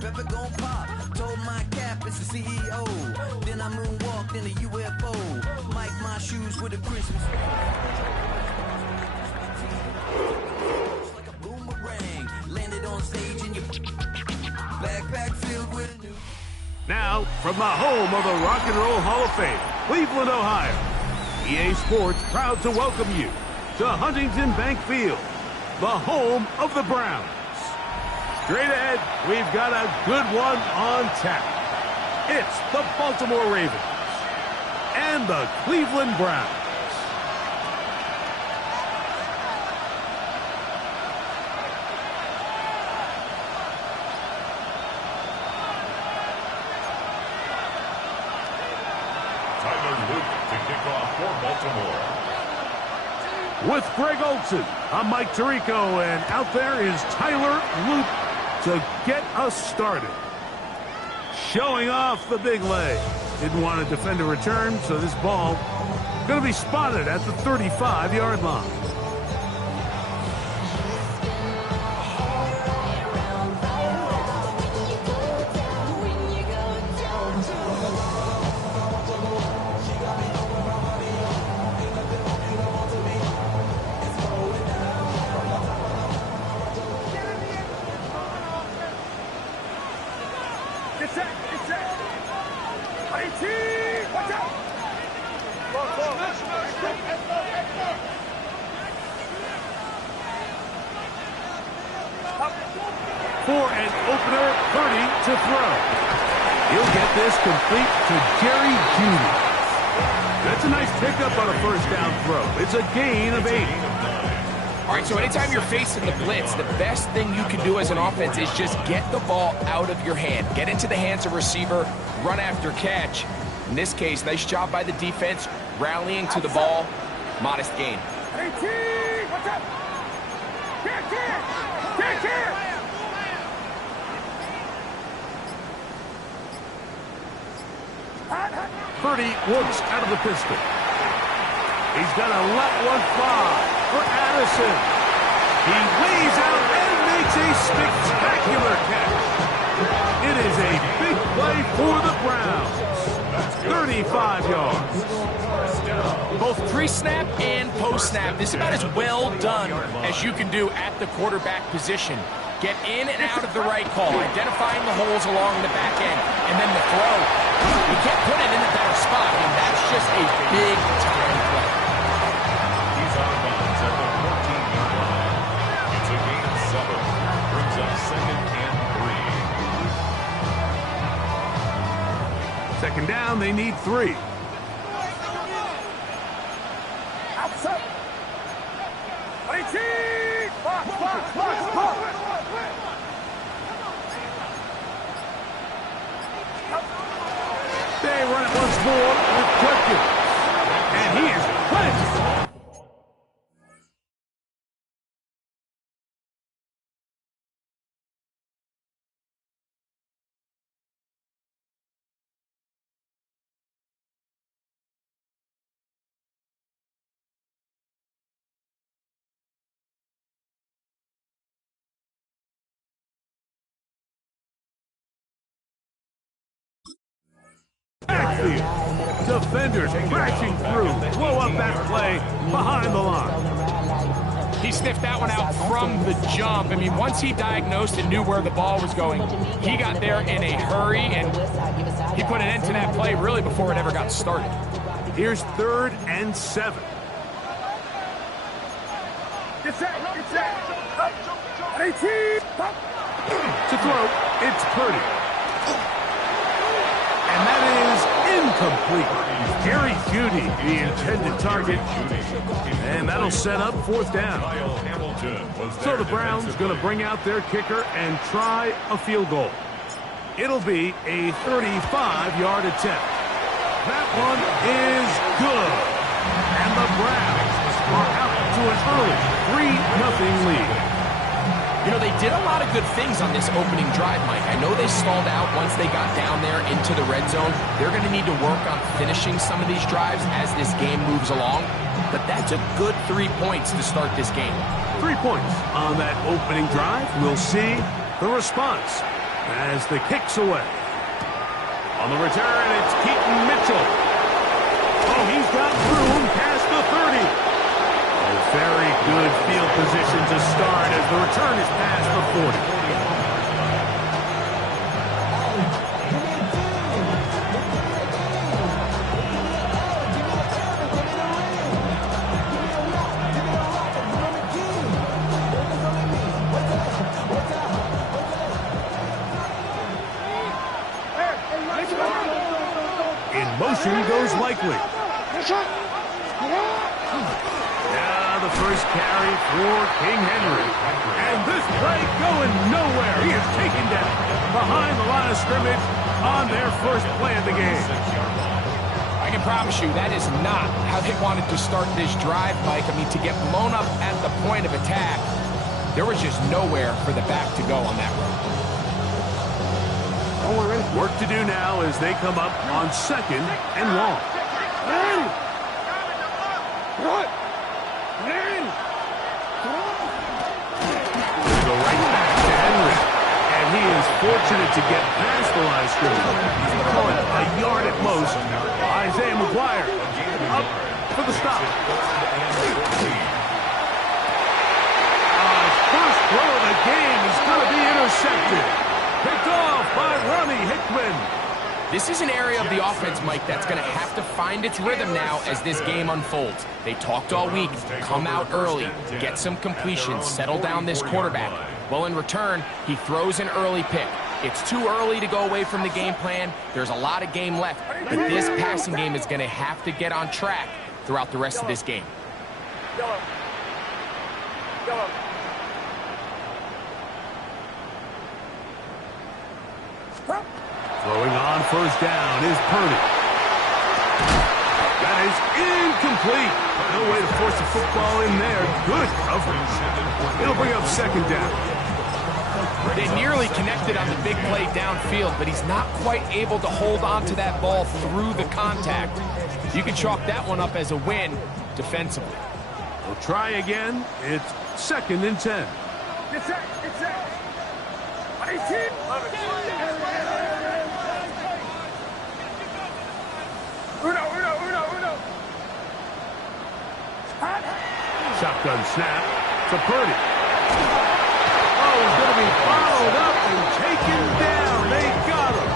Pepper gon' pop. Told my cap it's the CEO. Then I moonwalked in a UFO. Mike my shoes with a Christmas. Like a boomerang. Landed on stage in your backpack filled with a new. Now, from the home of the Rock and Roll Hall of Fame, Cleveland, Ohio, EA Sports proud to welcome you to Huntington Bank Field, the home of the Browns. Straight ahead, we've got a good one on tap. It's the Baltimore Ravens and the Cleveland Browns. To kick off for Baltimore. With Greg Olson, I'm Mike Tirico, and out there is Tyler Luke to get us started. Showing off the big leg. Didn't want to defend a return, so this ball going to be spotted at the 35-yard line. For an opener, Purdy to throw. He'll get this complete to Jerry Jeudy. That's a nice pickup on a first down throw. It's a gain of 8. All right, so anytime you're facing the blitz, the best thing you can do as an offense is just get the ball out of your hand. Get into the hands of receiver, run after catch. In this case, nice job by the defense, rallying to the ball. Modest gain. Purdy works out of the pistol. He's going to let one fly for Addison. He lays out and makes a spectacular catch. It is a big play for the Browns. 35 yards. Both pre-snap and post-snap. This is about as well done as you can do at the quarterback position. Get in and out of the right call, identifying the holes along the back end, and then the throw. You can't put it in a better spot. I mean, that's just a big-time play. He's out of bounds at the 14-yard line. It's a gain of 7. Brings up 2nd and 3. Second down, they need 3. Outside. Box. They run it once more with Potw. And he is planted. Backfield. Defenders crashing through. Blow up that play behind the line. He sniffed that one out from the jump. I mean, once he diagnosed and knew where the ball was going, he got there in a hurry, and he put an end to that play really before it ever got started. Here's 3rd and 7. Get set. To throw, it's Purdy. And that is incomplete. Jerry Jeudy, the intended target. And that'll set up 4th down. So the Browns going to bring out their kicker and try a field goal. It'll be a 35-yard attempt. That one is good. And the Browns are out to an early 3-0 lead. You know, they did a lot of good things on this opening drive, Mike. I know they stalled out once they got down there into the red zone. They're going to need to work on finishing some of these drives as this game moves along. But that's a good 3 points to start this game. 3 points on that opening drive. We'll see the response as the kick's away. On the return, it's Keaton Mitchell. Oh, he's got room past the 30. A very good field position to start as the return is past the 40. In motion goes Likely. Now the first carry for King Henry. And this play going nowhere. He is taken down behind the line of scrimmage on their first play of the game. I can promise you that is not how they wanted to start this drive, Mike. I mean, to get blown up at the point of attack, there was just nowhere for the back to go on that run. Work to do now as they come up on 2nd and long. Go right back to Henry. And he is fortunate to get past the line of scrimmage. He's calling a yard at most. Isaiah McGuire up for the stop. First throw of the game is going to be intercepted. Picked off by Ronnie Hickman. This is an area of the offense, Mike, that's going to have to find its rhythm now as this game unfolds. They talked all week, come out early, get some completions, settle down this quarterback. Well, in return, he throws an early pick. It's too early to go away from the game plan. There's a lot of game left, but this passing game is going to have to get on track throughout the rest of this game. Throwing on first down is Purdy. That is incomplete. No way to force the football in there. Good coverage. It'll bring up 2nd down. They nearly connected on the big play downfield, but he's not quite able to hold on to that ball through the contact. You can chalk that one up as a win defensively. We'll try again. It's 2nd and 10. It's set. 18. Uno. Shotgun snap to Purdy. Oh, he's going to be followed up and taken down. They got him.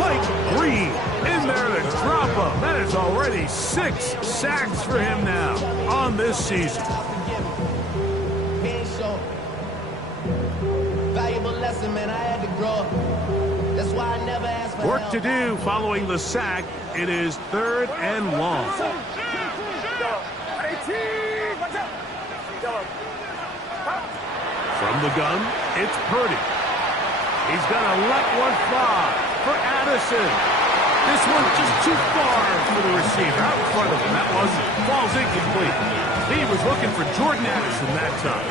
Mike Green in there to drop him. That is already 6 sacks for him now on this season. Valuable lesson, man. I had to grow up. That's why I never asked for Work to do following the sack. It is 3rd and long. From the gun, it's Purdy. He's going to let one fly for Addison. This one just too far for the receiver. Out in front of him. That one falls incomplete. He was looking for Jordan Addison that time.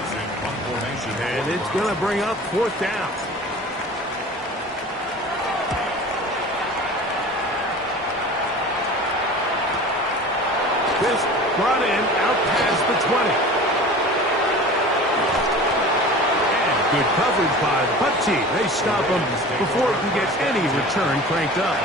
And it's going to bring up 4th down. This brought in out past the 20. And good coverage by the Potw. They stop him before he can get any return cranked up.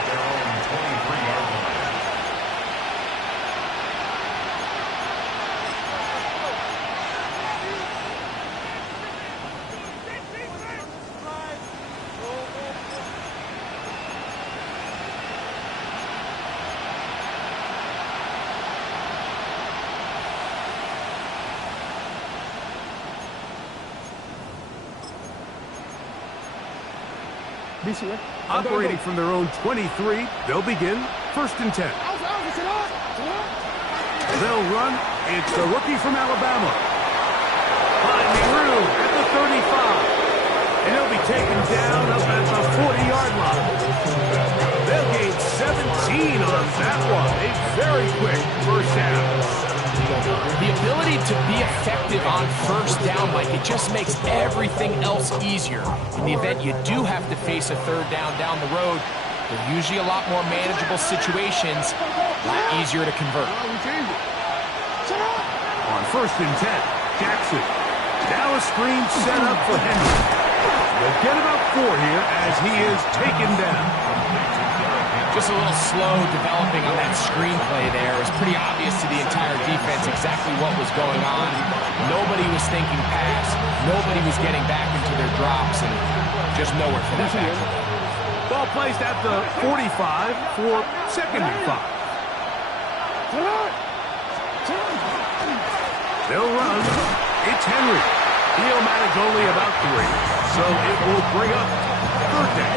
Operating from their own 23, they'll begin 1st and 10. They'll run. It's the rookie from Alabama. Finding room at the 35. And he'll be taken down up at the effective on first down, Mike. It just makes everything else easier. In the event you do have to face a third down the road, they're usually a lot more manageable situations, a lot easier to convert. On 1st and 10, Jackson. Now a screen set up for Henry. They'll get about 4 here as he is taken down. Just a little slow developing on that screenplay there. It was pretty obvious to the entire defense exactly what was going on. Nobody was thinking pass. Nobody was getting back into their drops, and just nowhere for that back. Ball placed at the 45 for 2nd and 5. They'll run. It's Henry. He'll manage only about 3, so it will bring up 3rd down.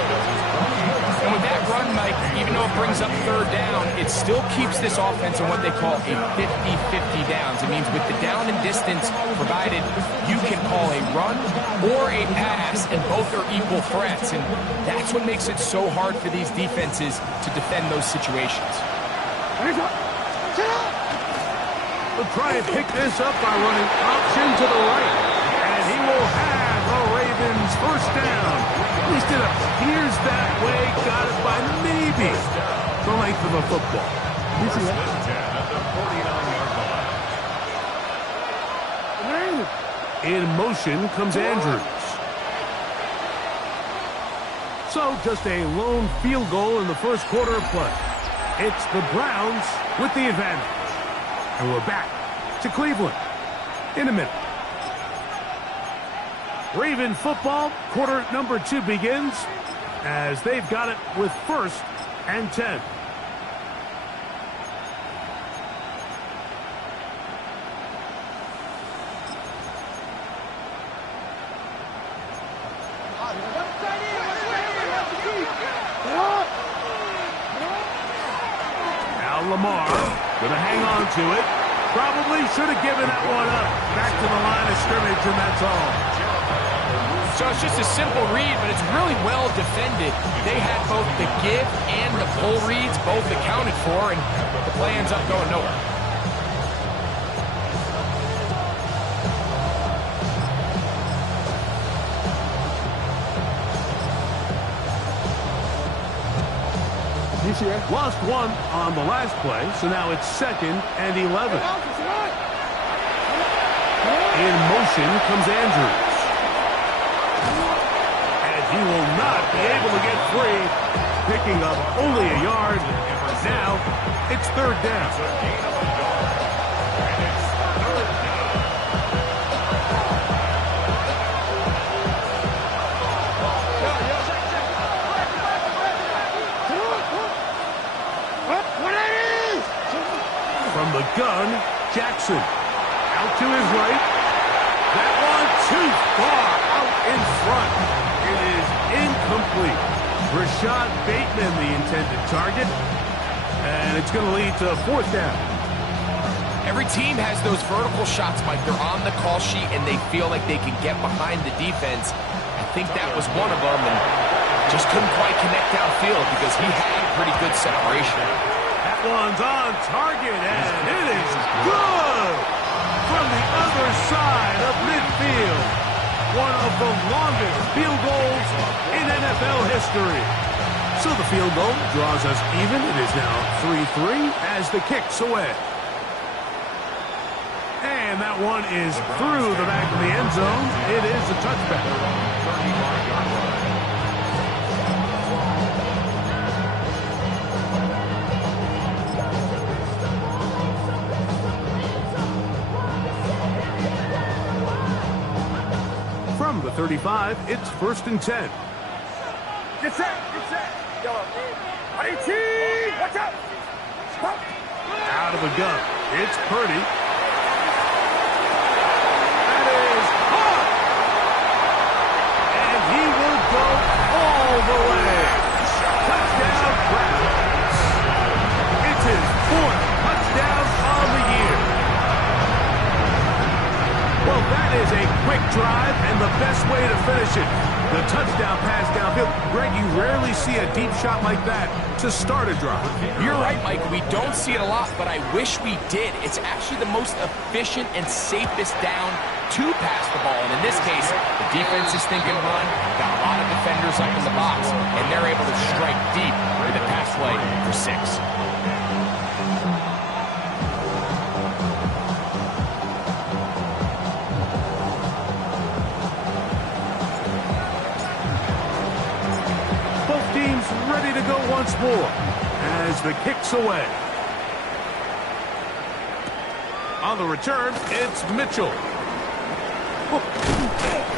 And with that run, Mike, even though it brings up 3rd down, it still keeps this offense in what they call a 50-50 downs. It means with the down and distance provided, you can call a run or a pass, and both are equal threats. And that's what makes it so hard for these defenses to defend those situations. We'll try and pick this up by running option to the right. And he will have the Ravens 1st down. At least it appears that way. Got it by maybe the length of a football. In motion comes Andrews. So just a lone field goal in the 1st quarter of play. It's the Browns with the advantage. And we're back to Cleveland in a minute. Raven football, quarter number 2 begins as they've got it with 1st and 10. Now Lamar gonna hang on to it. Probably should have given that one up. Back to the line of scrimmage, and that's all. So it's just a simple read, but it's really well defended. They had both the give and the pull reads both accounted for, and the play ends up going nowhere. Lost 1 on the last play, so now it's 2nd and 11. In motion comes Andrews. And he will not be able to get free, picking up only a yard. Now it's 3rd down. From the gun, Jackson. Out to his right. That one too far out in front. It is incomplete. Rashad Bateman, the intended target. And it's going to lead to 4th down. Every team has those vertical shots, Mike. They're on the call sheet, and they feel like they can get behind the defense. I think that was one of them, and just couldn't quite connect downfield because he had pretty good separation. That one's on target, and it is good from the other side of midfield. One of the longest field goals in NFL history. So the field goal draws us even. It is now 3-3 as the kick's away. And that one is through the back of the end zone. It is a touchback. From the 35, it's 1st and 10. Get set, get set. Yo, IT, watch out. Stop. Out of the gun, it's Purdy. That is caught. And he will go all the way. Touchdown, Browns. It's his 4th touchdown on the year. Well, that is a quick drive and the best way to finish it. The touchdown pass downfield. Greg, you rarely see a deep shot like that to start a drive. You're right, Mike. We don't see it a lot, but I wish we did. It's actually the most efficient and safest down to pass the ball. And in this case, the defense is thinking run, got a lot of defenders up in the box, and they're able to strike deep with a pass play for 6. Ready to go once more as the kick's away. On the return, it's Mitchell.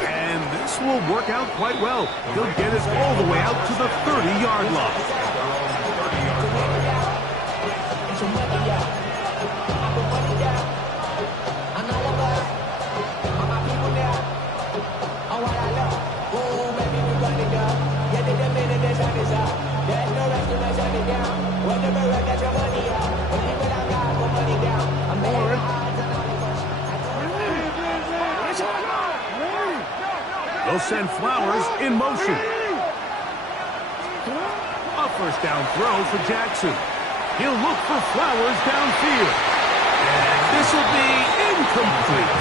And this will work out quite well. He'll get it all the way out to the 30-yard line. They'll send Flowers in motion. A first down throw for Jackson. He'll look for Flowers downfield. And this will be incomplete.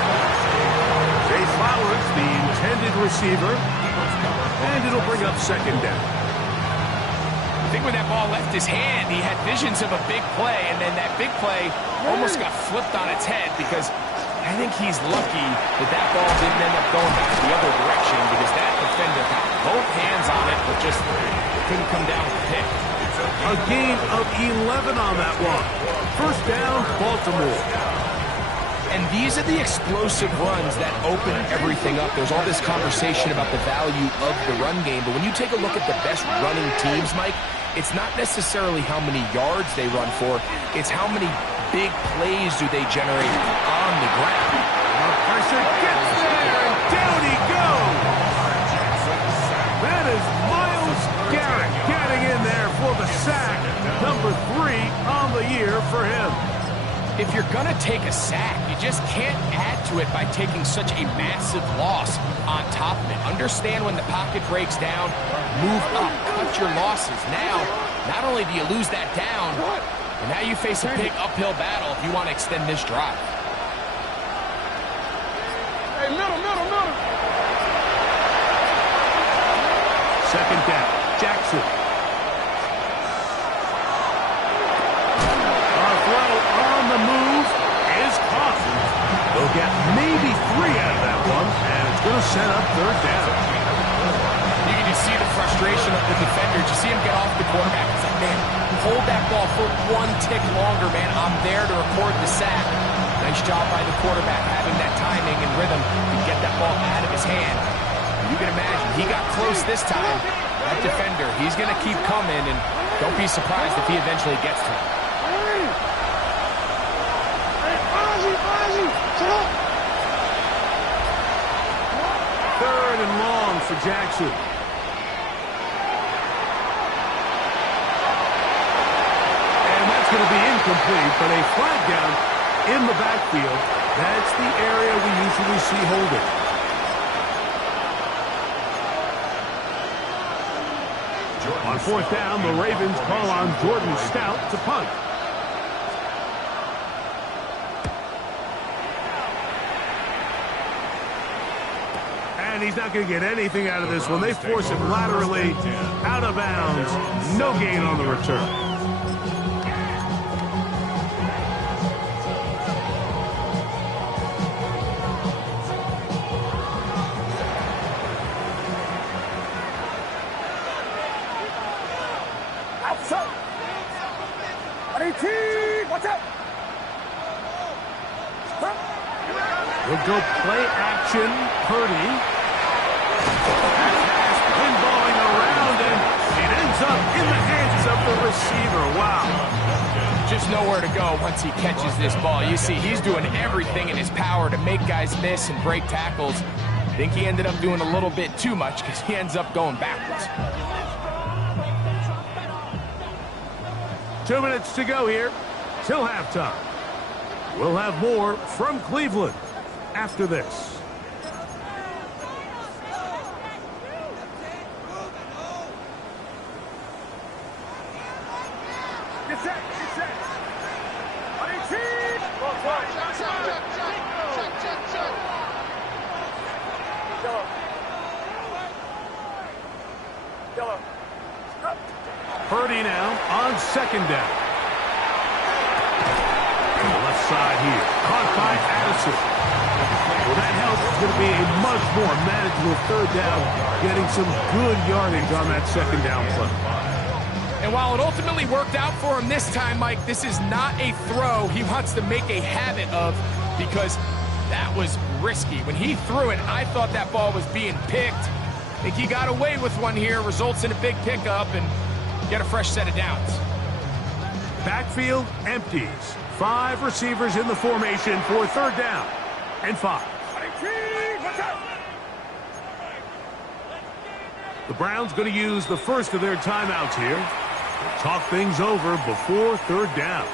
Jay Flowers, the intended receiver. And it'll bring up second down. I think when that ball left his hand, he had visions of a big play, and then that big play almost got flipped on its head because I think he's lucky that that ball didn't end up going back the other direction because that defender got both hands on it, but just couldn't come down with the pick. A gain of 11 on that one. First down, Baltimore. And these are the explosive runs that open everything up. There's all this conversation about the value of the run game, but when you take a look at the best running teams, Mike, it's not necessarily how many yards they run for, it's how many big plays do they generate on the ground. Pressure gets there, and down he goes. That is Myles Garrett getting in there for the sack. Number 3 on the year for him. If you're going to take a sack, you just can't add to it by taking such a massive loss on top of it. Understand when the pocket breaks down, move up, cut your losses. Now, not only do you lose that down, and now you face a big uphill battle if you want to extend this drive. Hey, middle. Second down, Jackson. On the move is caught. They'll get maybe 3 out of that one, and it's going to set up third down. You can just see the frustration of the defender. You see him get off the quarterback. It's like, man, hold that ball for 1 tick longer, man. I'm there to record the sack. Nice job by the quarterback having that timing and rhythm to get that ball out of his hand. You can imagine, he got close this time. That defender, he's going to keep coming, and don't be surprised if he eventually gets to him. Third and long for Jackson. And that's going to be incomplete, but a flag down in the backfield. That's the area we usually see holding. On fourth down, the Ravens call on Jordan Stout to punt. And he's not going to get anything out of this one. They force him laterally out of bounds. No gain on the return. Outside. 18. Watch out. We'll go play action. Purdy. Pinballing around, and it ends up in the hands of the receiver. Wow. Just nowhere to go once he catches this ball. You see, he's doing everything in his power to make guys miss and break tackles. I think he ended up doing a little bit too much because he ends up going backwards. 2 minutes to go here till halftime. We'll have more from Cleveland after this. Purdy now on second down. On the left side here. Caught by Addison. Well, that helps. It's going to be a much more manageable third down, getting some good yardage on that second down play. And while it ultimately worked out for him this time, Mike, this is not a throw he wants to make a habit of, because that was risky. When he threw it, I thought that ball was being picked. I think he got away with one here, results in a big pickup, and get a fresh set of downs. Backfield empties. 5 receivers in the formation for third down and 5. The Browns going to use the first of their timeouts here. They'll talk things over before third down.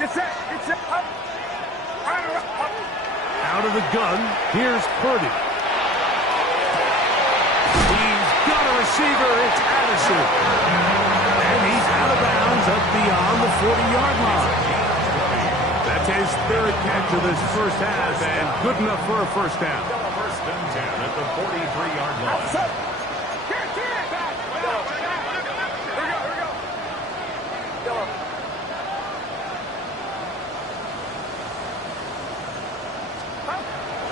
Get set, up. Out of the gun, here's Purdy. He's got a receiver, it's Addison. And he's out of bounds up beyond the 40-yard line. That's his third catch of this first half, and good enough for a first down. First and 10 at the 43-yard line.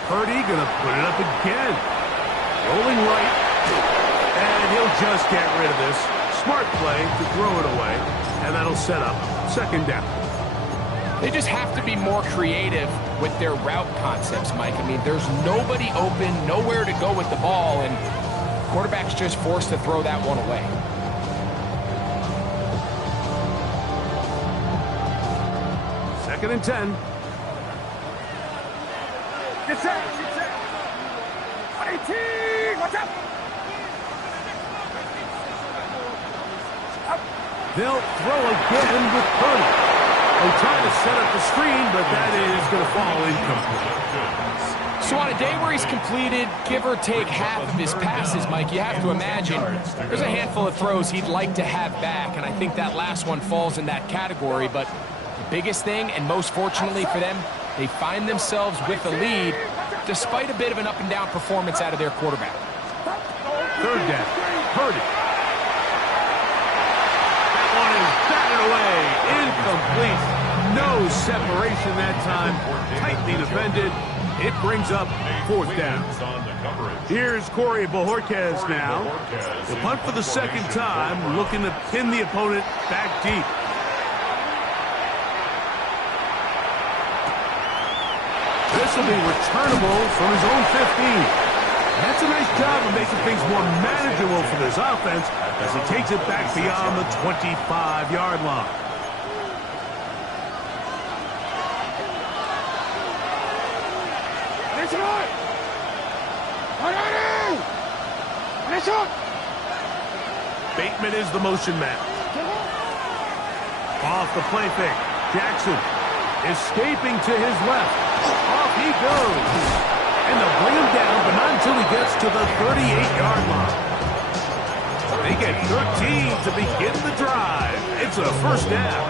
Purdy gonna put it up again. Rolling right. And he'll just get rid of this. Smart play to throw it away. And that'll set up second down. They just have to be more creative with their route concepts, Mike. I mean, there's nobody open, nowhere to go with the ball, and quarterback's just forced to throw that one away. Second and 10. Get set. 18, watch out. They'll throw again with Purdy. They try to set up the screen, but that is going to fall incomplete. So on a day where he's completed, give or take half of his passes, Mike, you have to imagine there's a handful of throws he'd like to have back, and I think that last one falls in that category. But the biggest thing, and most fortunately for them, they find themselves with the lead despite a bit of an up-and-down performance out of their quarterback. Third down. Purdy. That one is batted away. Incomplete. No separation that time. Tightly defended. It brings up fourth down. Here's Corey Bojorquez now. He'll punt for the second time, looking to pin the opponent back deep. This will be returnable from his own 15. And that's a nice job of making things more manageable for this offense as he takes it back beyond the 25-yard line. Bateman is the motion man. Off the play fake. Jackson escaping to his left. Off he goes. And they'll bring him down, but not until he gets to the 38-yard line. They get 13 to begin the drive. It's a first down.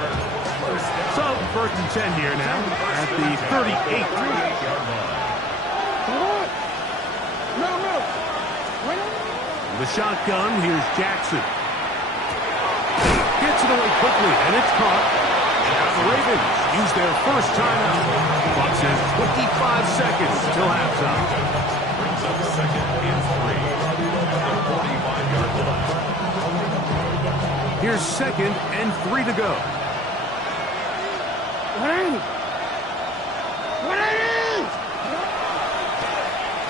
So, first and 10 here now at the 38-yard line. The shotgun, here's Jackson. Gets it away quickly, and it's caught. Now the Ravens use their first timeout. Clock says 25 seconds till halftime. Brings up second and 3 at the 45-yard line. Here's second and 3 to go.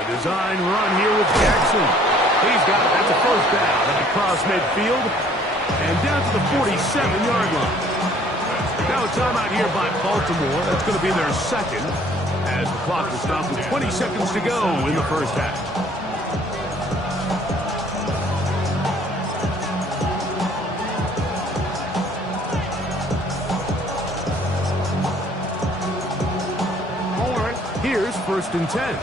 A design run here with Jackson. He's got it. That's a first down at the cross midfield. And down to the 47-yard line. Now a timeout here by Baltimore. That's going to be their second as the clock will stop with 20 seconds to go in the first half. Here's first and 10.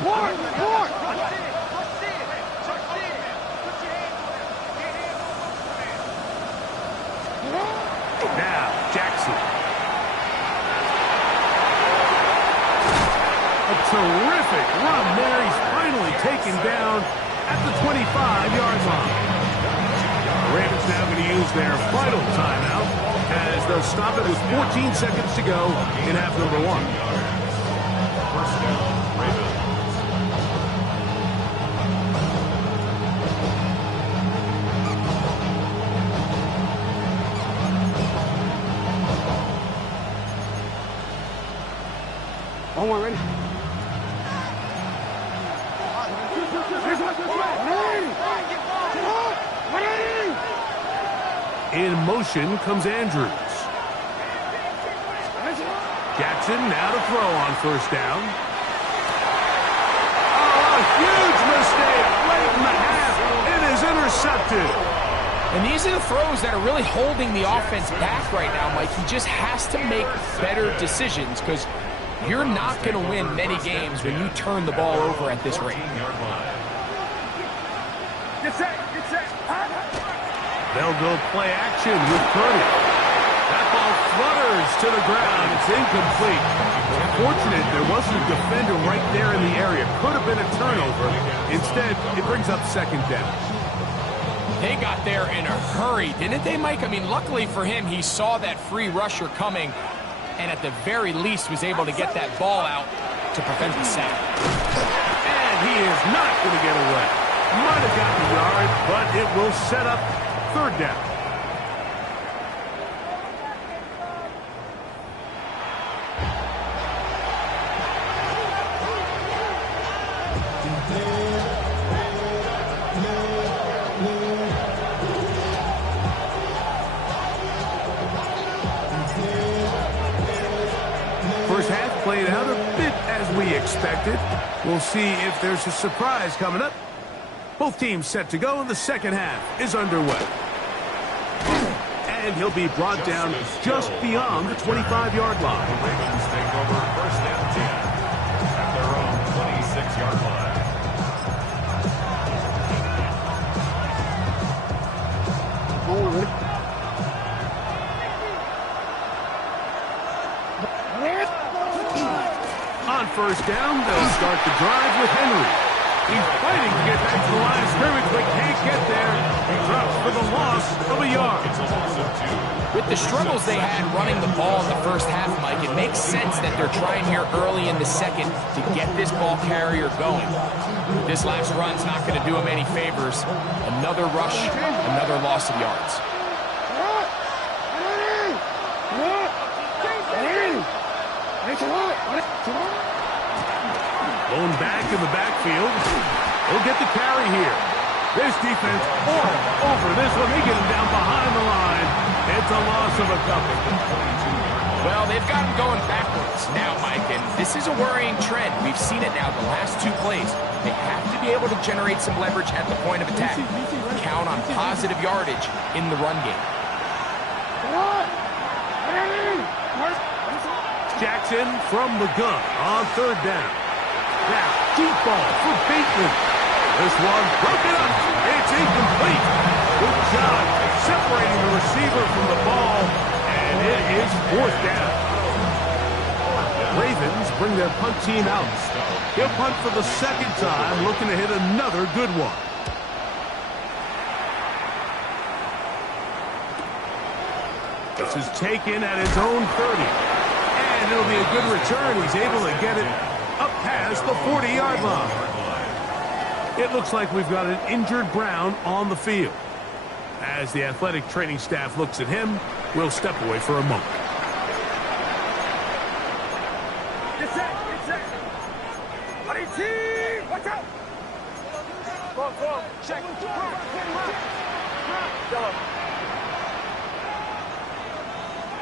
Support! Support! Now, Jackson. A terrific run there. He's finally taken down at the 25-yard line. The Ravens now going to use their final timeout as they'll stop it with 14 seconds to go in half number 1. First down, Ravens. One ready. In motion comes Andrews. Jackson now to throw on first down. Oh, a huge mistake late in the half. It is intercepted. And these are the throws that are really holding the offense back right now, Mike. He just has to make better decisions because you're not going to win many games when you turn the ball over at this rate. Get set! Get set! They'll go play action with Purdy. That ball flutters to the ground. It's incomplete. Fortunate there wasn't a defender right there in the area. Could have been a turnover. Instead, it brings up second down. They got there in a hurry, didn't they, Mike? I mean, luckily for him, he saw that free rusher coming and at the very least was able to get that ball out to prevent the sack. And he is not going to get away. Might have gotten a yard, but it will set up third down. First half played out a bit as we expected. We'll see if there's a surprise coming up. Both teams set to go, and the second half is underway. And he'll be brought down just beyond the 25-yard line. The Ravens take over first and 10 at their own 26-yard line. On first down, they'll start the drive with Henry. He's fighting to get back to the line of scrimmage, but can't get there. He drops for the loss of a yard. It's a loss of 2. With the struggles they had running the ball in the first half, Mike, it makes sense that they're trying here early in the second to get this ball carrier going. This last run's not going to do him any favors. Another rush, another loss of yards. Blown back in the backfield. He'll get the carry here. This defense all over this one. They get him down behind the line. It's a loss of a couple. Well, they've got him going backwards now, Mike, and this is a worrying trend. We've seen it now the last two plays. They have to be able to generate some leverage at the point of attack. Count on positive yardage in the run game. Jackson from the gun on third down. Now, deep ball for Bateman. This one broken up. It's incomplete. Good job separating the receiver from the ball, and it is fourth down. Ravens bring their punt team out. He'll punt for the second time, looking to hit another good one. This is taken at his own 30. And it'll be a good return. He's able to get it up past the 40-yard line. It looks like we've got an injured Brown on the field. As the athletic training staff looks at him, we'll step away for a moment. Get set! Get set! Buddy team! Watch out! Go! Check!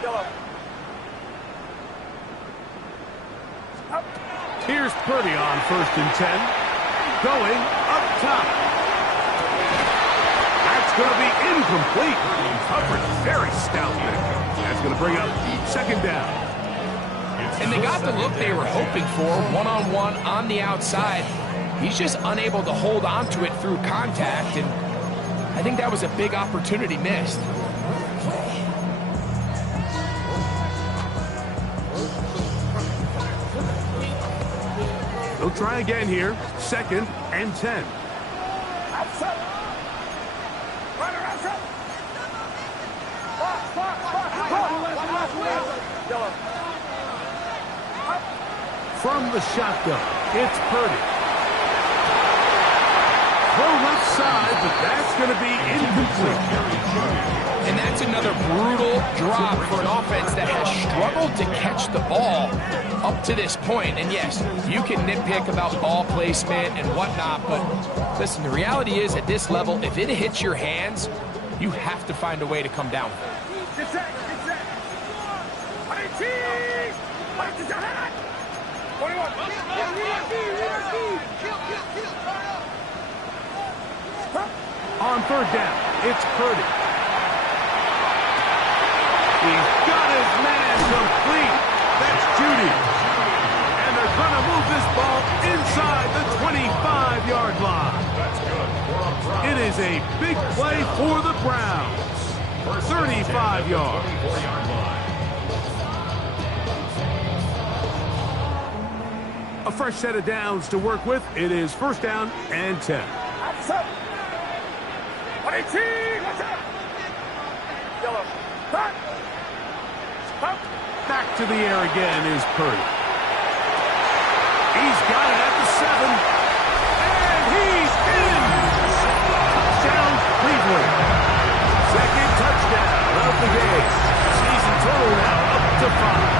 Yellow. Here's Purdy on first and 10. Going up top. That's going to be incomplete. Coverage very stout there. That's going to bring up second down. And they got the look they were hoping for, one-on-one on the outside. He's just unable to hold on to it through contact, and I think that was a big opportunity missed. They'll try again here. 2nd and 10. From the shotgun, it's Potw. Throw left side, but that's going to be incomplete. And that's another brutal drop for an offense that has struggled to catch the ball up to this point. And yes, you can nitpick about ball placement and whatnot, but listen, the reality is at this level, if it hits your hands, you have to find a way to come down. Get set, get set. 21. On 3rd down, it's Potw. He's got his man complete. That's Judy. And they're going to move this ball inside the 25-yard line. It is a big play for the Browns. 35 yards. A fresh set of downs to work with. It is 1st down and 10. Back to the air again is Potw. He's got it at the 7. And he's in! Touchdown, Cleveland. 2nd touchdown of the game. Season total now up to 5.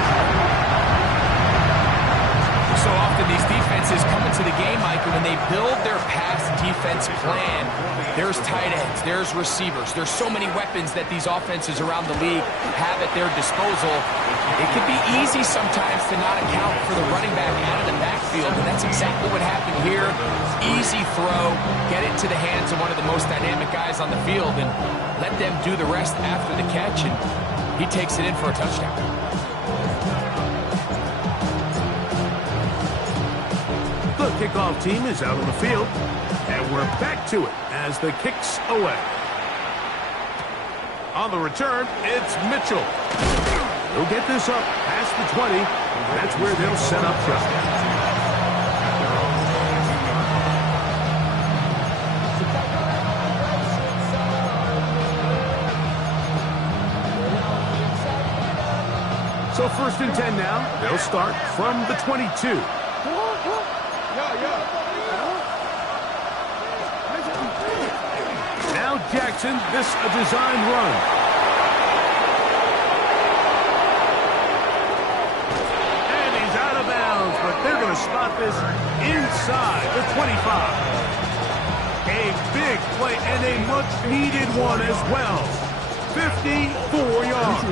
So often these defenses come into the game, Mike, and when they build their pass defense plan, there's tight ends, there's receivers, there's so many weapons that these offenses around the league have at their disposal. It can be easy sometimes to not account for the running back out of the backfield, and that's exactly what happened here. Easy throw, get it to the hands of one of the most dynamic guys on the field, and let them do the rest after the catch, and he takes it in for a touchdown. The kickoff team is out on the field, and we're back to it as the kick's away. On the return, it's Mitchell. He'll get this up past the 20. That's where they'll set up shop. So 1st and 10 now. They'll start from the 22. Now Jackson, this a designed run. And he's out of bounds, but they're going to spot this inside the 25. A big play and a much-needed one as well. 54 yards.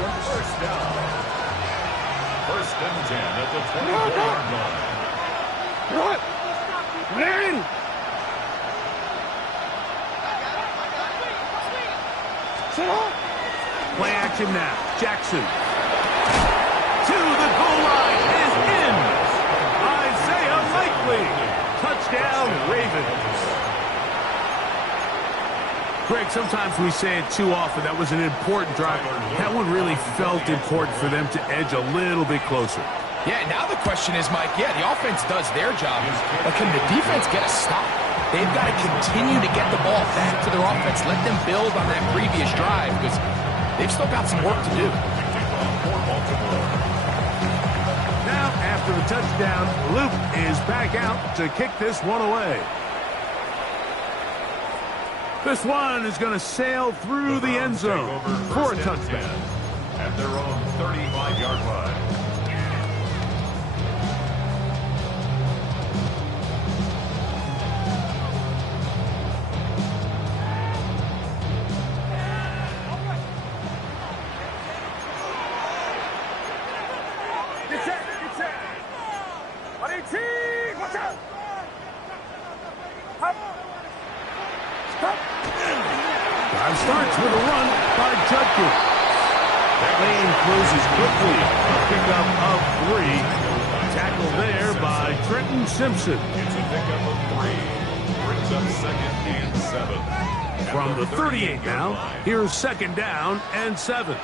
1st and 10 at the 24-yard line. What? Larry! Play action now. Jackson. To the goal line is in. Isaiah Likely. Touchdown, Ravens. Greg, sometimes we say it too often. That was an important drive. That one really felt important for them to edge a little bit closer. Yeah, now the question is, Mike, yeah, the offense does their job, but can the defense get a stop? They've got to continue to get the ball back to their offense. Let them build on that previous drive because they've still got some work to do. Now, after the touchdown, Luke is back out to kick this one away. This one is going to sail through the end zone for a touchdown. At their own 35-yard line. Drive starts with a run by Judkins. Lane closes quickly. A pickup of 3. Tackle there by Trenton Simpson. It's a pickup of 3. Brings up 2nd and 7. From the 38 now, here's 2nd down and 7.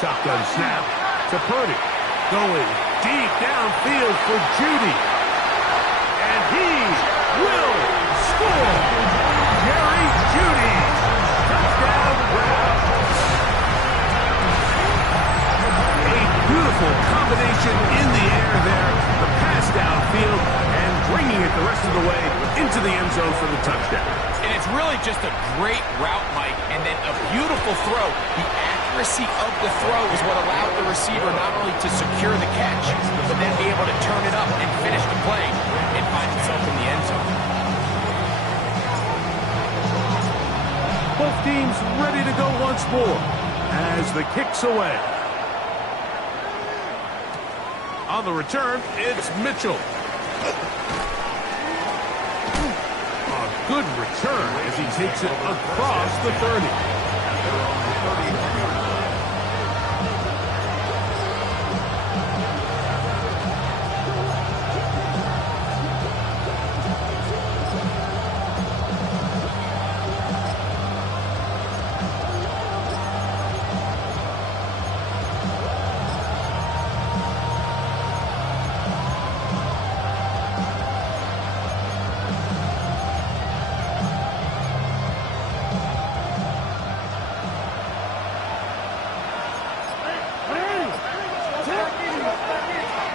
Shotgun snap to Purdy. Going deep downfield for Judy. And he will score. Jerry Judy. Touchdown Browns. A beautiful combination in the air there. The pass downfield and bringing it the rest of the way into the end zone for the touchdown. And it's really just a great route, Mike, and then a beautiful throw. The accuracy of the throw is what allowed the receiver not only to secure the catch, but then be able to turn it up and finish the play and find himself in the end zone. Both teams ready to go once more as the kick's away. On the return, it's Mitchell. A good return as he takes it across the 30.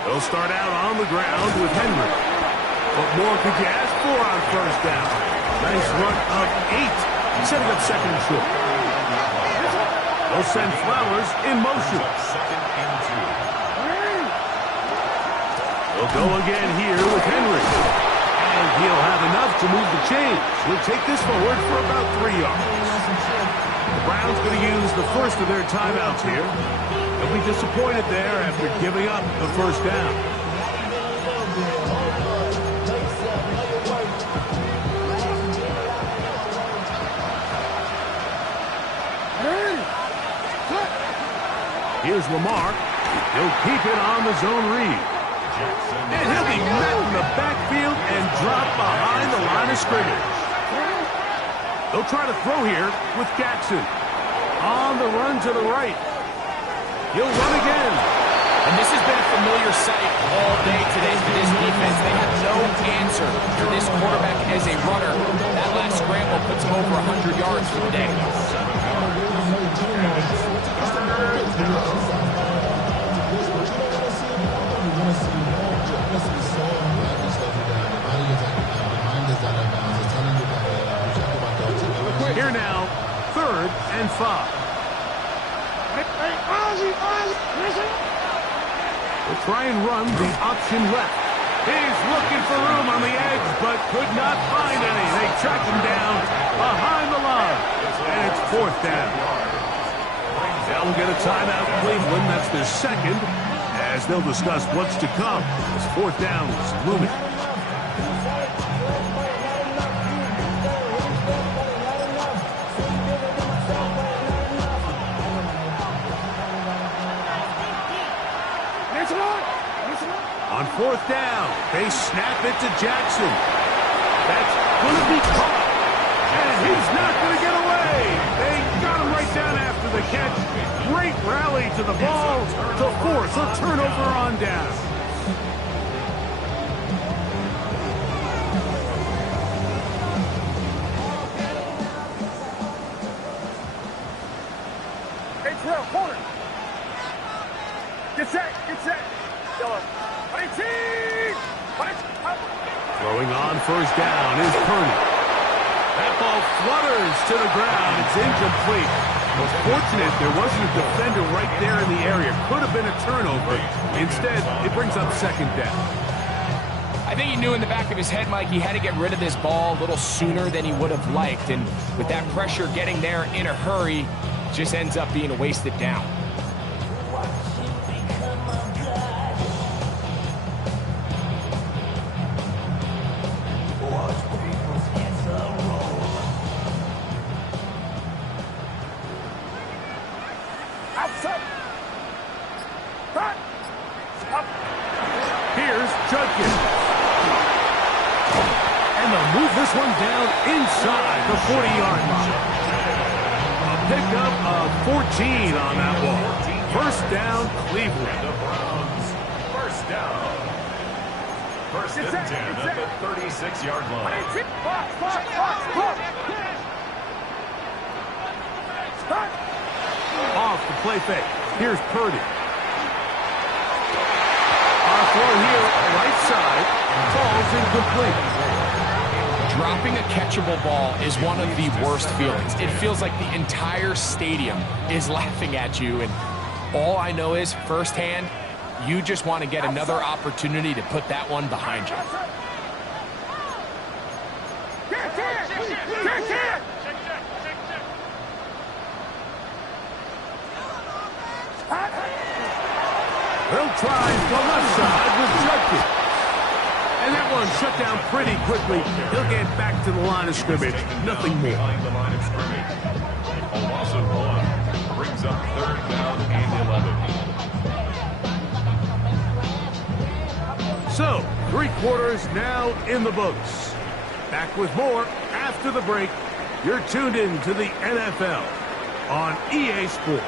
They'll start out on the ground with Henry. What more could you ask for on 1st down? Nice run of 8, setting up 2nd and short. They'll send Flowers in motion. 2nd and 2. They'll go again here with Henry. And he'll have enough to move the chains. He'll take this forward for about 3 yards. The Browns going to use the first of their timeouts here. They'll be disappointed there after giving up the 1st down. Here's Lamar. He'll keep it on the zone read. And he'll be met in the backfield and drop behind the line of scrimmage. They'll try to throw here with Jackson. On the run to the right. He'll run again. And this has been a familiar sight all day today for this defense. They have no answer for this quarterback as a runner. That last scramble puts him over 100 yards for the day. Here now, 3rd and 5. They'll try and run the option left. He's looking for room on the edge, but could not find any. They track him down behind the line. And it's 4th down. They'll get a timeout, Cleveland. That's their 2nd, as they'll discuss what's to come as 4th down is looming. On 4th down, they snap it to Jackson. That's going to be caught. And he's not going to get away. They got him right down after the catch. Great rally to the ball to force a turnover on down. Hey, Terrell, corner. Get set, get set. Yellow. Throwing on 1st down is Purdy. That ball flutters to the ground. It's incomplete. Well, fortunate there wasn't a defender right there in the area. Could have been a turnover. Instead, it brings up 2nd down. I think he knew in the back of his head, Mike, he had to get rid of this ball a little sooner than he would have liked. And with that pressure getting there in a hurry, just ends up being a wasted down. Here's Judkins. And they'll move this one down inside the 40-yard line. A pickup of 14 on that one. First down, Cleveland. The Browns, first down. First and 10 at the 36-yard line. Off the play fake. Here's Purdy. Our throw here, right side, falls incomplete. Dropping a catchable ball is one of the worst feelings. It feels like the entire stadium is laughing at you, and all I know is, firsthand, you just want to get another opportunity to put that one behind you. They'll try the left side with Judkins. And that one shut down pretty quickly. He'll get back to the line of scrimmage. Nothing more. Behind the line of scrimmage. A loss of 1 brings up third down and 11. So, 3 quarters now in the books. Back with more after the break. You're tuned in to the NFL on EA Sports.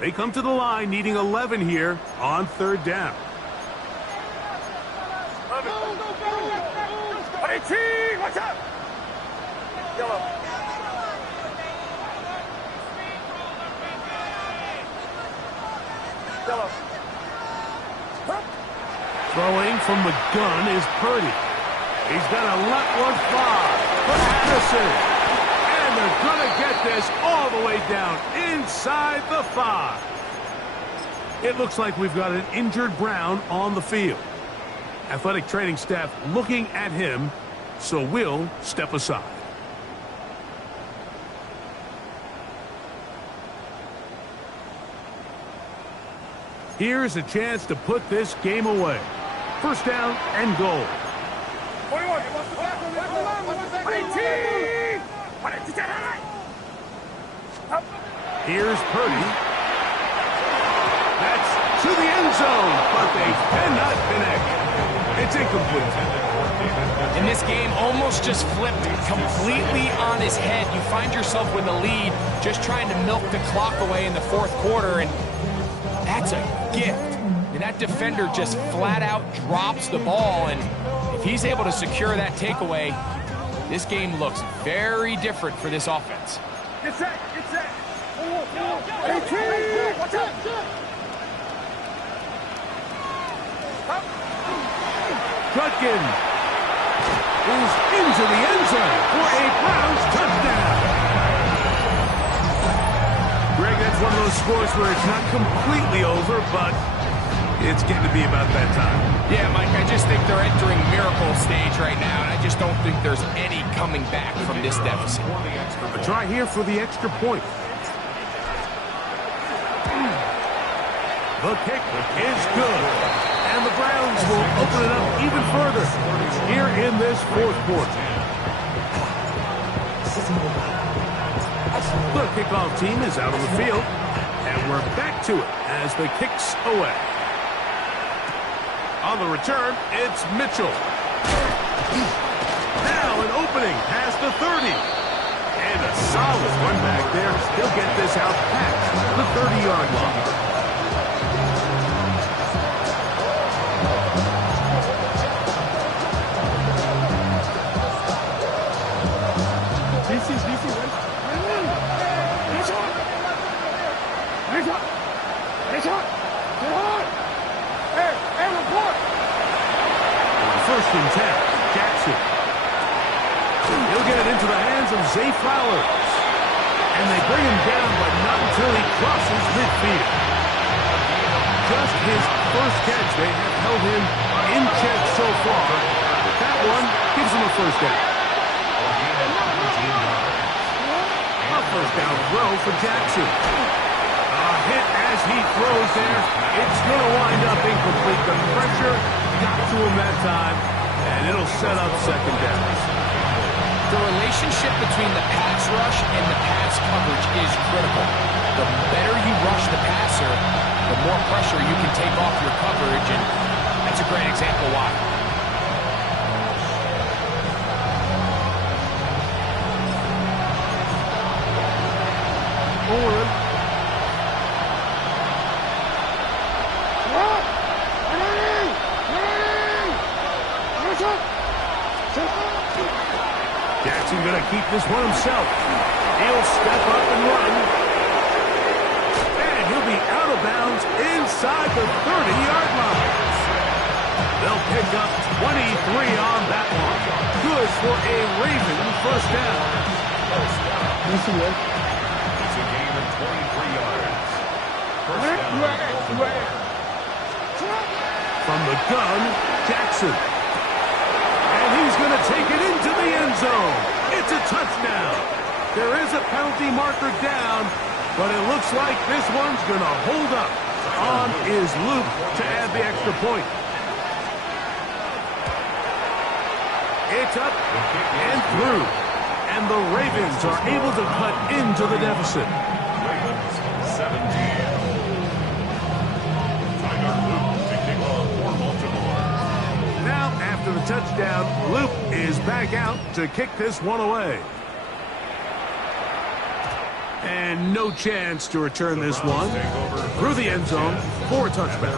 They come to the line needing 11 here on third down. Watch out! Yellow. Yellow. Throwing from the gun is Purdy. He's going to let one fly for Addison. And they're going to get this all the way down inside the 5. It looks like we've got an injured Brown on the field. Athletic training staff looking at him, so we'll step aside. Here's a chance to put this game away. First down and goal. Here's Purdy. That's to the end zone, but they cannot connect. It's incomplete. And this game almost just flipped completely on his head. You find yourself with a lead, just trying to milk the clock away in the 4th quarter, and that's a gift. And that defender just flat out drops the ball, and if he's able to secure that takeaway, this game looks very different for this offense. Get set! Get set! Watch out! Judkins is into the end zone for a Browns touchdown. Greg, that's one of those scores where it's not completely over, but it's getting to be about that time. Yeah, Mike, I just think they're entering miracle stage right now, and I just don't think there's any coming back from this deficit. A try here for the extra point. The kick is good. And the Browns will open it up even further here in this 4th quarter. The kickoff team is out on the field, and we're back to it as the kick's away. On the return, it's Mitchell. Now an opening past the 30. And a solid run back there. He'll get this out past the 30-yard line. First and 10, Jackson. He'll get it into the hands of Zay Flowers. And they bring him down, but not until he crosses midfield. Just his first catch. They have held him in check so far. That one gives him a first down. A first down throw for Jackson. A hit as he throws there. It's going to wind up incomplete. The pressure got to him that time, and it'll set up second down. The relationship between the pass rush and the pass coverage is critical. The better you rush the passer, the more pressure you can take off your coverage, and that's a great example why. Jackson going to keep this one himself. He'll step up and run. And he'll be out of bounds inside the 30-yard line. They'll pick up 23 on that one. Good for a Raven first down. It's a gain of 23 yards. First down. From the gun, Jackson. And he's going to take it into the end zone. It's a touchdown. There is a penalty marker down, but it looks like this one's going to hold up. On is Luke to add the extra point. It's up and through. And the Ravens are able to cut into the deficit. Ravens 17. Tyler Luke to kick off for Baltimore. Now, after the touchdown, Luke is back out to kick this one away. And no chance to return this one through the end zone for a touchback.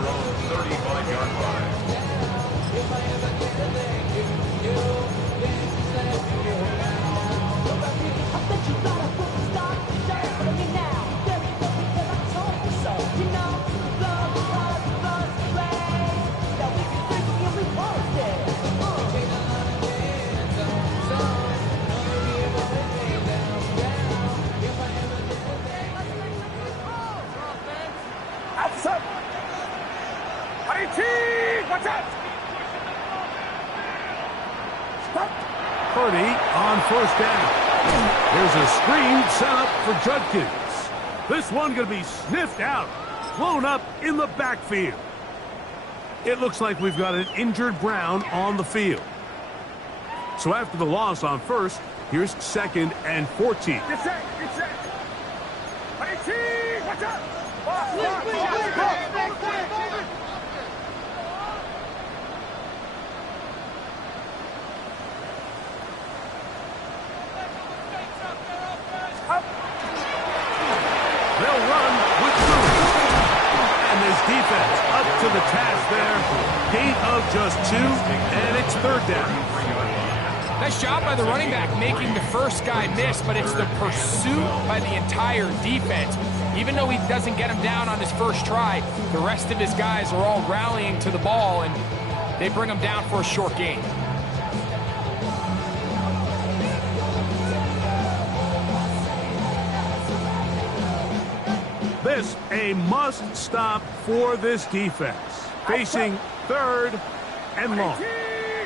35-yard line. Purdy on first down. There's a screen set up for Judkins. This one going to be sniffed out, blown up in the backfield. It looks like we've got an injured Brown on the field. So after the loss on first, here's 2nd and 14. Get set, get set. 18, watch out. They'll run with Lewis. And this defense up to the task there. Gain of just 2, and it's 3rd down. Nice job by the running back making the first guy miss, but it's the pursuit by the entire defense. Even though he doesn't get him down on his first try, the rest of his guys are all rallying to the ball, and they bring him down for a short gain. This a must stop for this defense. Facing 3rd and long.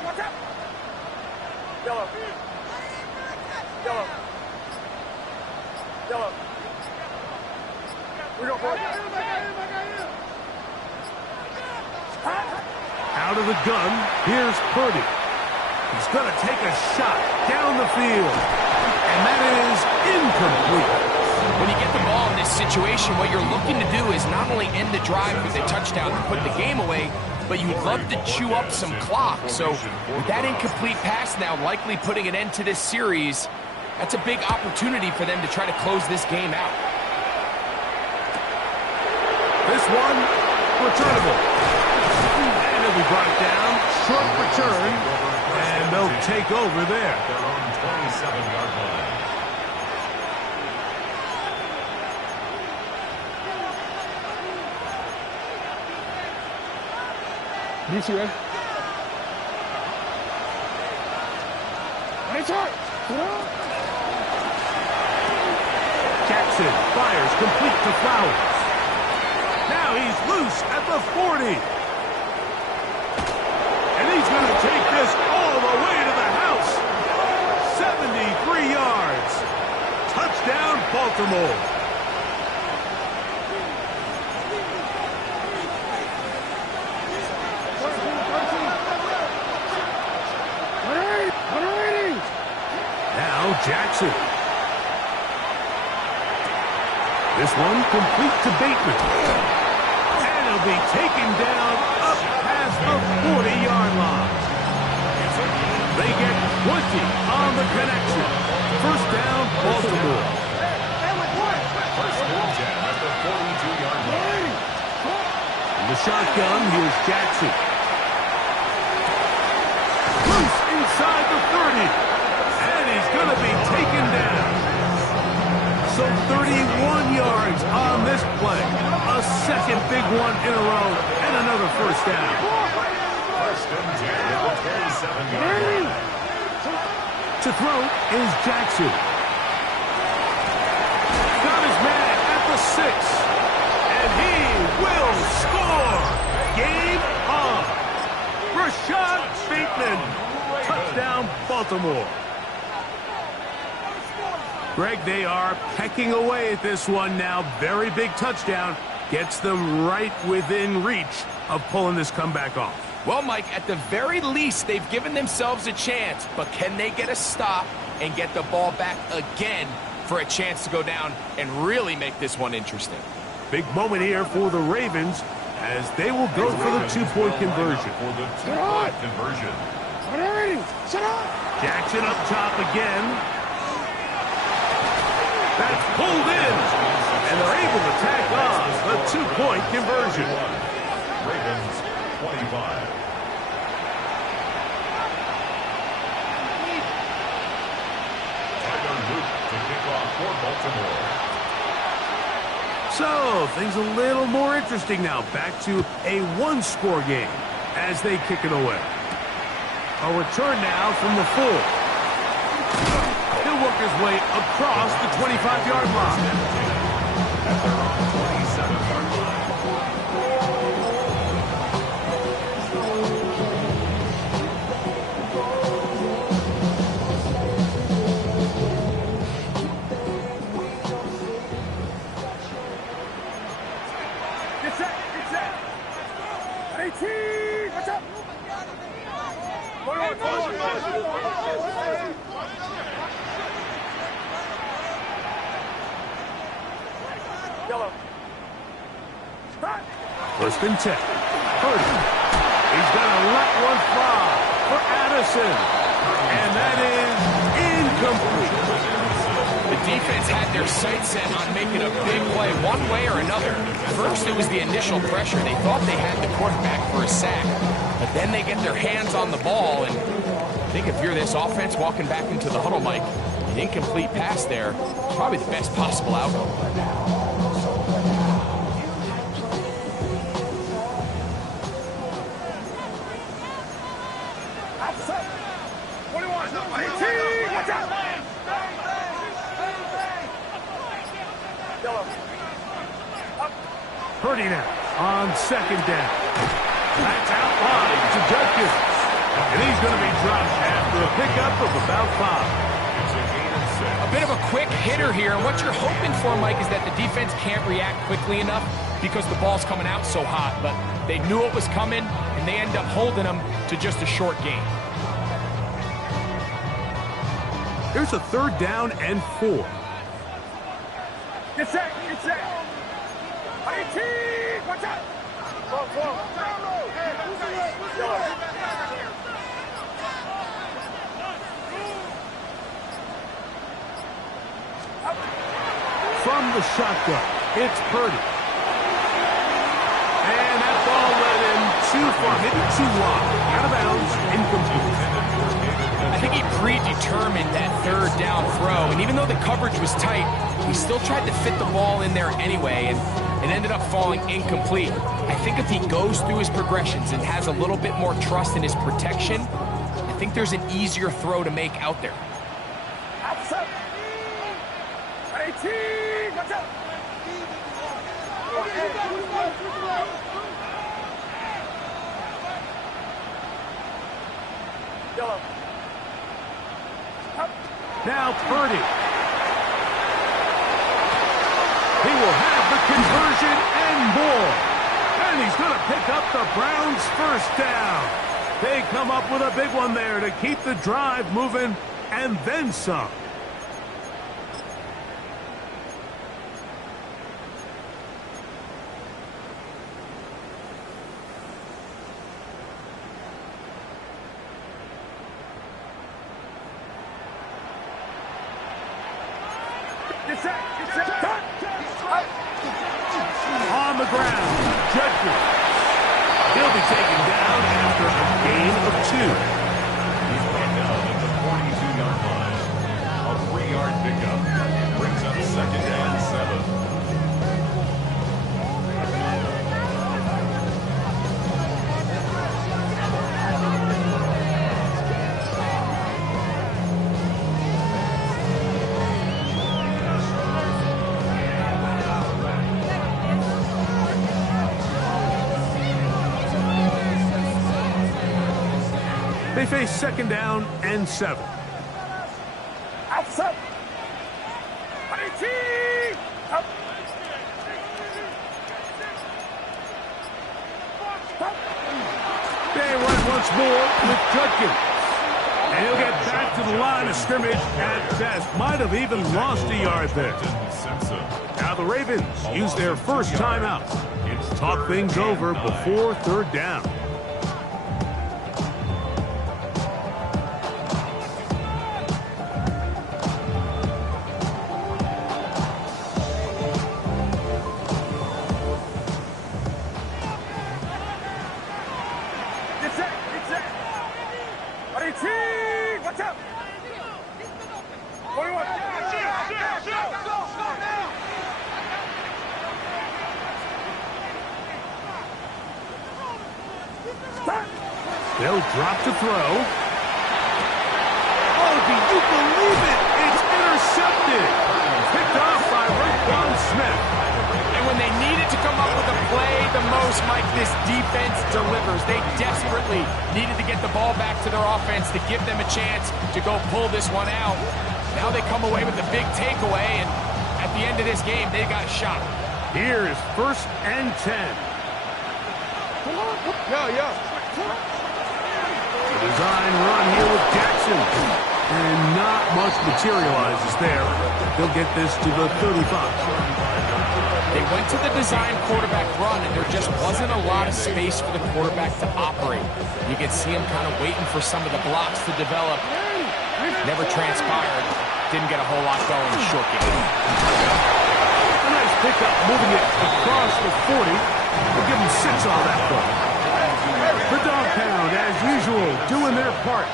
Watch out. Yellow. Yellow. Yellow. We go, boy. Out of the gun, here's Purdy. He's going to take a shot down the field. And that is incomplete. When you get the ball in this situation, what you're looking to do is not only end the drive with a touchdown to put the game away, but you'd love to chew up some clock. So with that incomplete pass now likely putting an end to this series, that's a big opportunity for them to try to close this game out. This one, returnable. And it'll be brought down, short return, and they'll take over there. Their own 27-yard line. DC, right? Nice shot. Jackson fires complete to Flowers. Now he's loose at the 40. And he's going to take this all the way to the house. 73 yards. Touchdown, Baltimore. Jackson. This one complete to Bateman. And he'll be taken down up past the 40-yard line. They get 20 on the connection. First down, Baltimore. First and 10 at the 42-yard line. In the shotgun, here's Jackson. Loose inside the 30. And he's going to be taken down. So 31 yards on this play. A second big one in a row and another first down. First and 10 at the 27-yard line. To throw is Jackson. Got his man at the 6. And he will score. Game on. Rashad Bateman. Touchdown, Baltimore. Greg, they are pecking away at this one now. Very big touchdown. Gets them right within reach of pulling this comeback off. Well, Mike, at the very least, they've given themselves a chance. But can they get a stop and get the ball back again for a chance to go down and really make this one interesting? Big moment here for the Ravens as they will go for the two-point conversion. For the two-point conversion. Jackson up top again. That's pulled in, and they're able to tack on the two-point conversion. Ravens 25. Tyler Luke to kick off for Baltimore. So, things a little more interesting now. Back to a one-score game as they kick it away. A return now from the full. He'll work his way across the 25-yard line. At their own 27-yard line. Get set, get set. 18, what's up? Yellow. Stop. First and 10. Purdy. He's going to let one fly for Addison. And that is incomplete. The defense had their sights set on making a big play one way or another. First, it was the initial pressure. They thought they had the quarterback for a sack. But then they get their hands on the ball. And I think if you're this offense walking back into the huddle, Mike, an incomplete pass there is probably the best possible outcome. Purdy now on second down. That's out wide to Judkins. And he's going to be dropped after a pickup of about 5. It's a gain of 6. A bit of a quick hitter here, and what you're hoping for, Mike, is that the defense can't react quickly enough because the ball's coming out so hot. But they knew it was coming, and they end up holding them to just a short gain. Here's a third down and 4. Get set, get set. 18, watch out. From the shotgun, it's Purdy. And that ball went in too far, maybe too wide. Out of bounds, incomplete. I think he predetermined that third down throw, and even though the coverage was tight, he still tried to fit the ball in there anyway, and it ended up falling incomplete. I think if he goes through his progressions and has a little bit more trust in his protection, I think there's an easier throw to make out there. 18, watch out. Yellow. Now Purdy. He will have the conversion and more. And he's going to pick up the Browns' first down. They come up with a big one there to keep the drive moving and then some. On the ground, Judkins. He'll be taken down after a gain of 2. He's brought down at the 42-yard line. A 3-yard pickup brings up 2nd and 7. They face 2nd down and 7. Outside. Up. They run once more with Judkins. And he'll get back to the line of scrimmage at best. Might have even lost a yard there. Now the Ravens use their first timeout. Talk things over before 3rd down. Watch out! 21. They'll drop to throw. Oh, do you believe it? It's intercepted. Picked off by Roquan Smith. And when they needed to come up with a play the most, Mike, this defense delivers. They desperately needed to get the ball back to their offense to give them a chance to go pull this one out. Now they come away with a big takeaway, and at the end of this game, they got a shot. Here is 1st and 10. The design run here with Jackson. And not much materializes there. They'll get this to the 35. They went to the design quarterback run, and there just wasn't a lot of space for the quarterback to operate. You could see him kind of waiting for some of the blocks to develop. Never transpired. Didn't get a whole lot going in the short game. A nice pickup moving it across the 40. We'll give them 6 on that one. The dog pound, as usual, doing their part.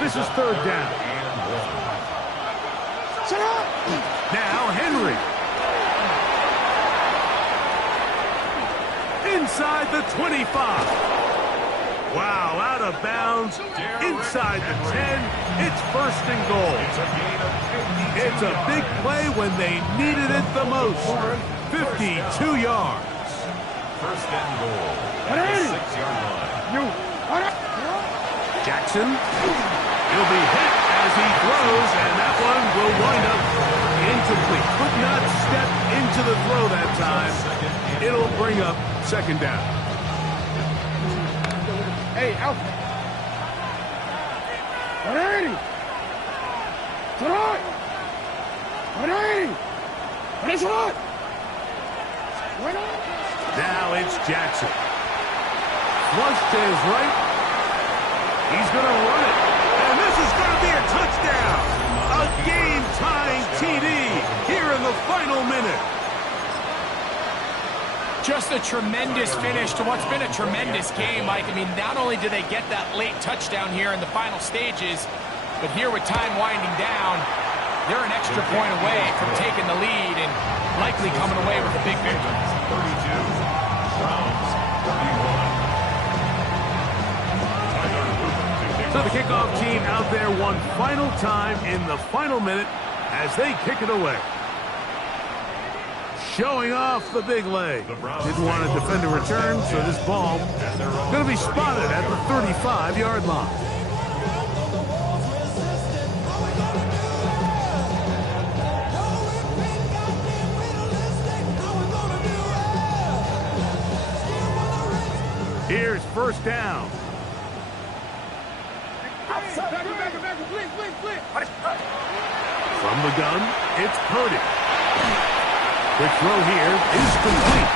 This is 3rd down. Now Henry. Inside the 25. Wow, out of bounds. Inside the 10. It's 1st and goal. It's a big play when they needed it the most. 52 yards. 1st and goal. At the 6-yard line. Jackson. He'll be hit as he throws, and that one will wind up incomplete. Could not step into the throw that time. It'll bring up 2nd down. Hey, out. Now it's Jackson. Flush to his right. He's going to run it. And this is going to be a touchdown. A game-tying TD here in the final minute. Just a tremendous finish to what's been a tremendous game, Mike. I mean, not only do they get that late touchdown here in the final stages, but here with time winding down, they're an extra point away from taking the lead and likely coming away with a big victory. 32. Browns 31. So the kickoff team out there one final time in the final minute as they kick it away. Showing off the big leg. Didn't want to defend a return, so this ball going to be spotted at the 35-yard line. Here's 1st down. From the gun, it's Potw. The throw here is complete.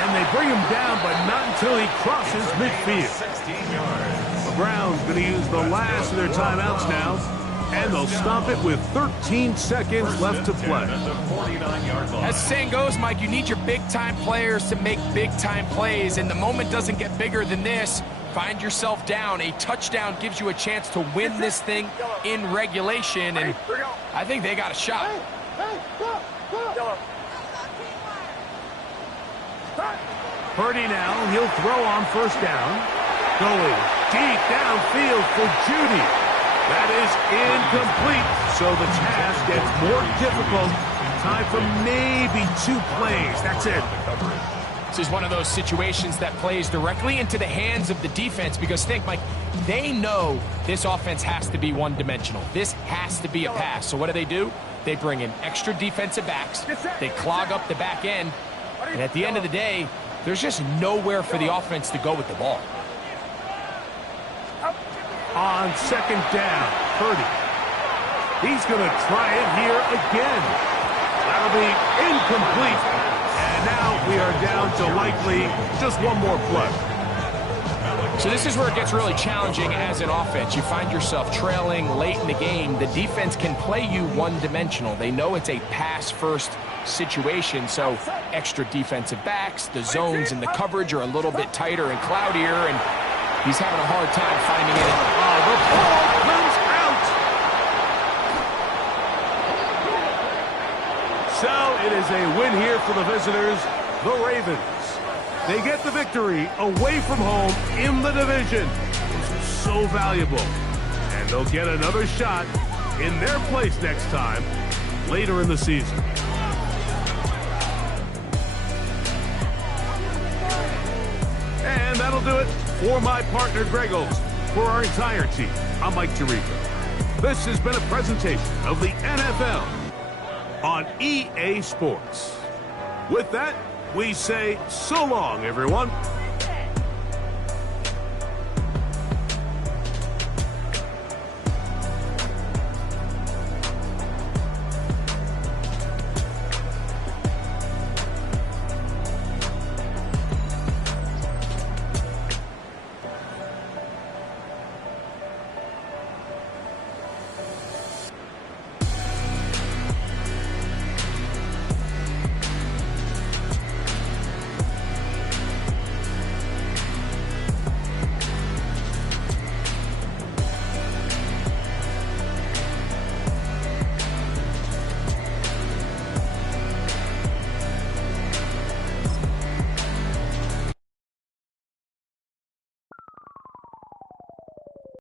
And they bring him down, but not until he crosses midfield. 16 yards. The Browns going to use the last of their timeouts now. And they'll stop it with 13 seconds left to play. As the saying goes, Mike, you need your big-time players to make big-time plays, and the moment doesn't get bigger than this. Find yourself down. A touchdown gives you a chance to win this thing in regulation, and I think they got a shot. Purdy now, he'll throw on first down. Going deep downfield for Judy. That is incomplete, so the task gets more difficult. Time for maybe 2 plays. That's it. This is one of those situations that plays directly into the hands of the defense because think, Mike, they know this offense has to be one-dimensional. This has to be a pass. So what do? They bring in extra defensive backs. They clog up the back end. And at the end of the day, there's just nowhere for the offense to go with the ball. On second down, Purdy. He's going to try it here again. That'll be incomplete. And now we are down to likely just one more play. So this is where it gets really challenging as an offense. You find yourself trailing late in the game. The defense can play you one-dimensional. They know it's a pass-first situation, so extra defensive backs, the zones and the coverage are a little bit tighter and cloudier, and he's having a hard time finding it. The ball comes out. So it is a win here for the visitors, the Ravens. They get the victory away from home in the division. This is so valuable. And they'll get another shot in their place next time later in the season. And that'll do it for my partner, Greg Olson. For our entire team, I'm Mike Tirico. This has been a presentation of the NFL on EA Sports. With that, we say so long, everyone.